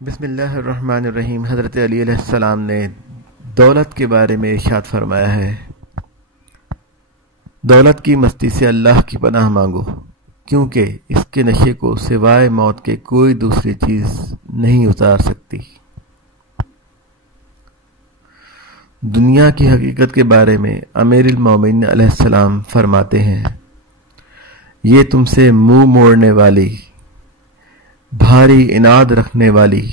بسم اللہ الرحمن الرحیم۔ حضرت علی علیہ السلام نے دولت کے بارے میں ارشاد فرمایا ہے، دولت کی مستی سے اللہ کی پناہ مانگو، کیونکہ اس کے نشے کو سوائے موت کے کوئی دوسری چیز نہیں اتار سکتی۔ دنیا کی حقیقت کے بارے میں امیر المومنین علیہ السلام فرماتے ہیں، یہ تم سے منہ موڑنے والی، بھاری عناد رکھنے والی،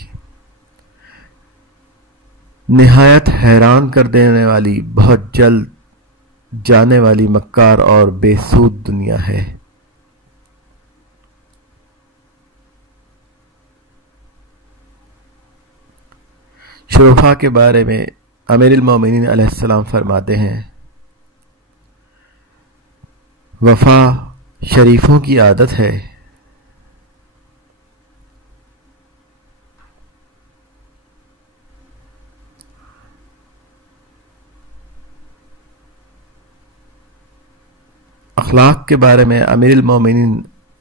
نہایت حیران کر دینے والی، بہت جلد جانے والی مکار اور بے سود دنیا ہے۔ شرفا کے بارے میں امیر المومنین علیہ السلام فرماتے ہیں، وفا شریفوں کی عادت ہے، اخلاق کے بارے میں امیر المومنین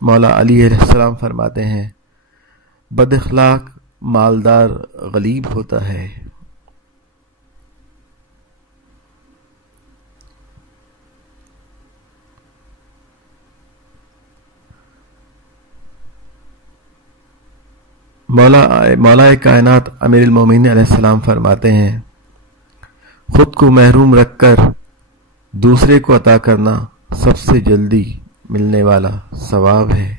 مولا علی علیہ السلام فرماتے ہیں، بد اخلاق مالدار غلیب ہوتا ہے۔ مولا کائنات امیر المومنین علیہ السلام فرماتے ہیں، خود کو محروم رکھ کر دوسرے کو عطا کرنا سب سے جلدی ملنے والا ثواب ہے۔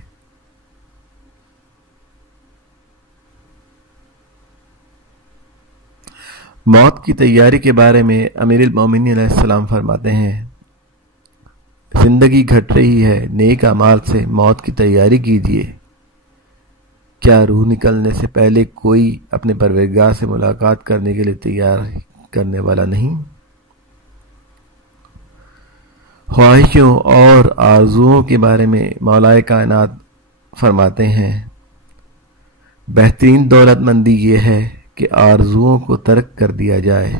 موت کی تیاری کے بارے میں امیر المومنین علیہ السلام فرماتے ہیں، زندگی گھٹ رہی ہے، نیک اعمال سے موت کی تیاری کیجیے۔ کیا روح نکلنے سے پہلے کوئی اپنے پروردگار سے ملاقات کرنے کے لیے تیار کرنے والا نہیں؟ خواہشوں اور آرزوؤں کے بارے میں مولا کائنات فرماتے ہیں، بہترین دولت مندی یہ ہے کہ آرزوؤں کو ترک کر دیا جائے۔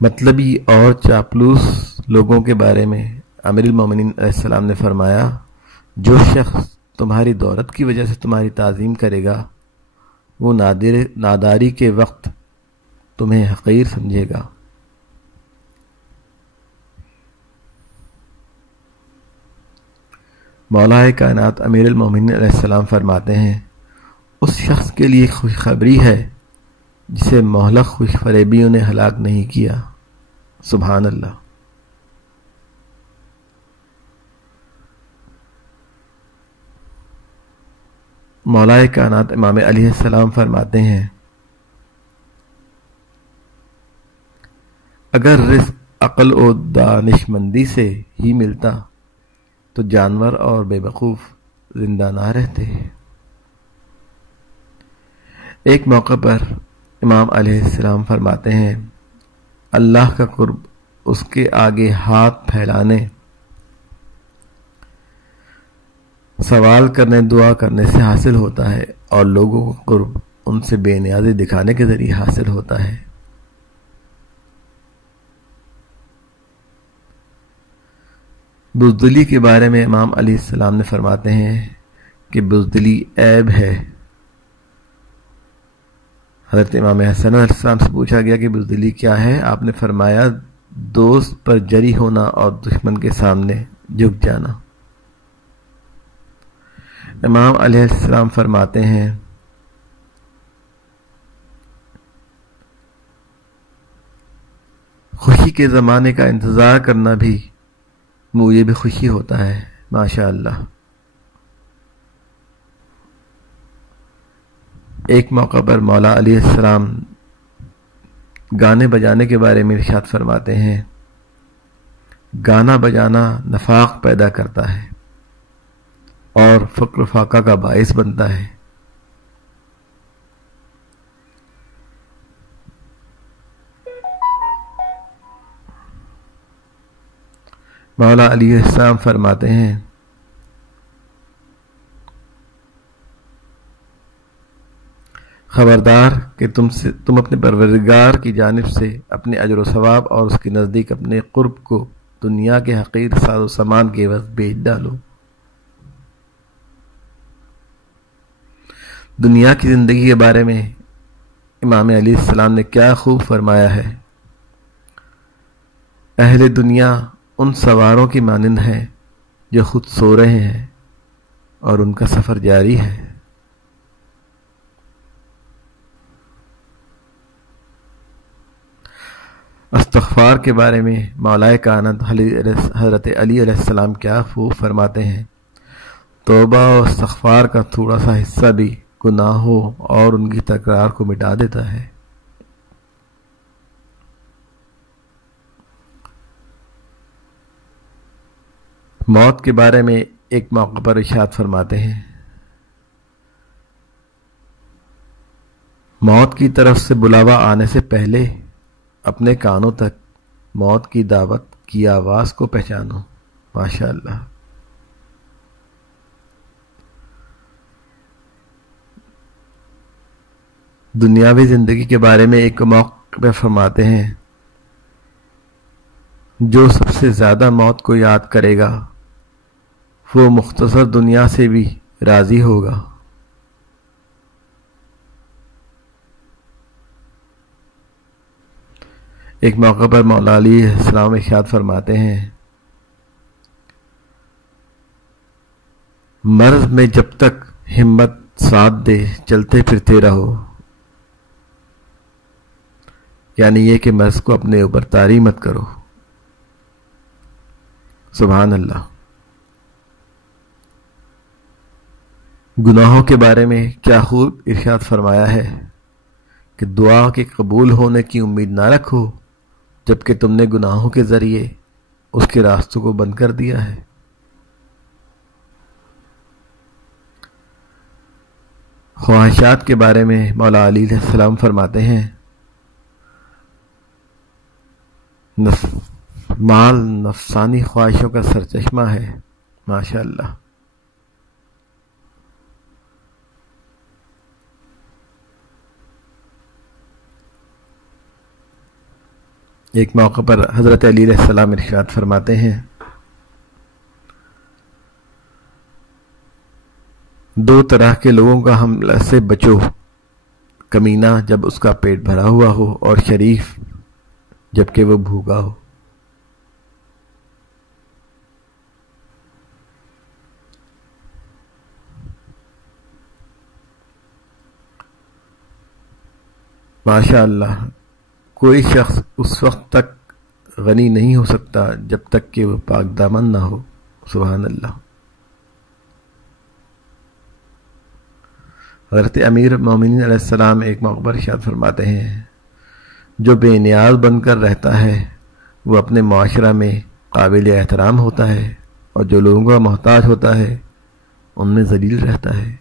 مطلبی اور چاپلوس لوگوں کے بارے میں امیر المومنین علیہ السلام نے فرمایا، جو شخص تمہاری دولت کی وجہ سے تمہاری تعظیم کرے گا، وہ ناداری کے وقت تمہیں حقیر سمجھے گا۔ مولا کائنات امیر المومنین علیہ السلام فرماتے ہیں، اس شخص کے لیے خوشخبری ہے جسے مہلک خوش فریبیوں نے ہلاک نہیں کیا۔ سبحان اللہ۔ مولا کائنات امام علیہ السلام فرماتے ہیں، اگر رزق عقل و دانش مندی سے ہی ملتا تو جانور اور بے وقوف زندہ نہ رہتے۔ ایک موقع پر امام علیہ السلام فرماتے ہیں، اللہ کا قرب اس کے آگے ہاتھ پھیلانے، سوال کرنے، دعا کرنے سے حاصل ہوتا ہے، اور لوگوں کو قرب ان سے بے نیازی دکھانے کے ذریعے حاصل ہوتا ہے۔ بزدلی کے بارے میں امام علیہ السلام نے فرماتے ہیں کہ بزدلی عیب ہے۔ حضرت امام حسن علیہ السلام سے پوچھا گیا کہ بزدلی کیا ہے؟ آپ نے فرمایا، دوست پر جری ہونا اور دشمن کے سامنے جھک جانا۔ امام علیہ السلام فرماتے ہیں، خوشی کے زمانے کا انتظار کرنا بھی مجھے بھی خوشی ہوتا ہے۔ ماشاء اللہ۔ ایک موقع پر مولا علیہ السلام گانے بجانے کے بارے میں ارشاد فرماتے ہیں، گانا بجانا نفاق پیدا کرتا ہے اور فقر و فاقہ کا باعث بنتا ہے۔ مولا علیہ السلام فرماتے ہیں، خبردار کہ تم اپنے پروردگار کی جانب سے اپنے اجر و ثواب اور اس کے نزدیک اپنے قرب کو دنیا کے حقیر ساز و سامان کے عوض بیچ ڈالو۔ دنیا کی زندگی کے بارے میں امام علیہ السلام نے کیا خوب فرمایا ہے۔ اہل دنیا ان سواروں کی مانند ہیں جو خود سو رہے ہیں اور ان کا سفر جاری ہے۔ استغفار کے بارے میں مولا کائنات حضرت علی علیہ السلام کیا خوب فرماتے ہیں۔ توبہ و استغفار کا تھوڑا سا حصہ بھی گناہوں اور ان کی تکرار کو مٹا دیتا ہے۔ موت کے بارے میں ایک موقع پر ارشاد فرماتے ہیں، موت کی طرف سے بلاوا آنے سے پہلے اپنے کانوں تک موت کی دعوت کی آواز کو پہچانو۔ ماشاء اللہ۔ دنیاوی زندگی کے بارے میں ایک موقع پہ فرماتے ہیں، جو سب سے زیادہ موت کو یاد کرے گا وہ مختصر دنیا سے بھی راضی ہوگا۔ ایک موقع پر مولا علی علیہ السلام ارشاد فرماتے ہیں، مرض میں جب تک ہمت ساتھ دے چلتے پھرتے رہو، یعنی یہ کہ مرض کو اپنے اوپر طاری مت کرو۔ سبحان اللہ۔ گناہوں کے بارے میں کیا خوب ارشاد فرمایا ہے کہ دعا کے قبول ہونے کی امید نہ رکھو جبکہ تم نے گناہوں کے ذریعے اس کے راستوں کو بند کر دیا ہے۔ خواہشات کے بارے میں مولا علی علیہ السلام فرماتے ہیں، مال نفسانی خواہشوں کا سرچشمہ ہے۔ ماشاء اللہ۔ ایک موقع پر حضرت علی علیہ السلام ارشاد فرماتے ہیں، دو طرح کے لوگوں کا حملہ سے بچو، کمینہ جب اس کا پیٹ بھرا ہوا ہو اور شریف جبکہ وہ بھوکا ہو۔ ماشاء اللہ۔ کوئی شخص اس وقت تک غنی نہیں ہو سکتا جب تک کہ وہ پاک دامن نہ ہو۔ سبحان اللہ۔ حضرت امیر مومنین علیہ السلام ایک موقع پر ارشاد فرماتے ہیں، جو بے نیاز بن کر رہتا ہے وہ اپنے معاشرہ میں قابل احترام ہوتا ہے، اور جو لوگوں کا محتاج ہوتا ہے ان میں ذلیل رہتا ہے۔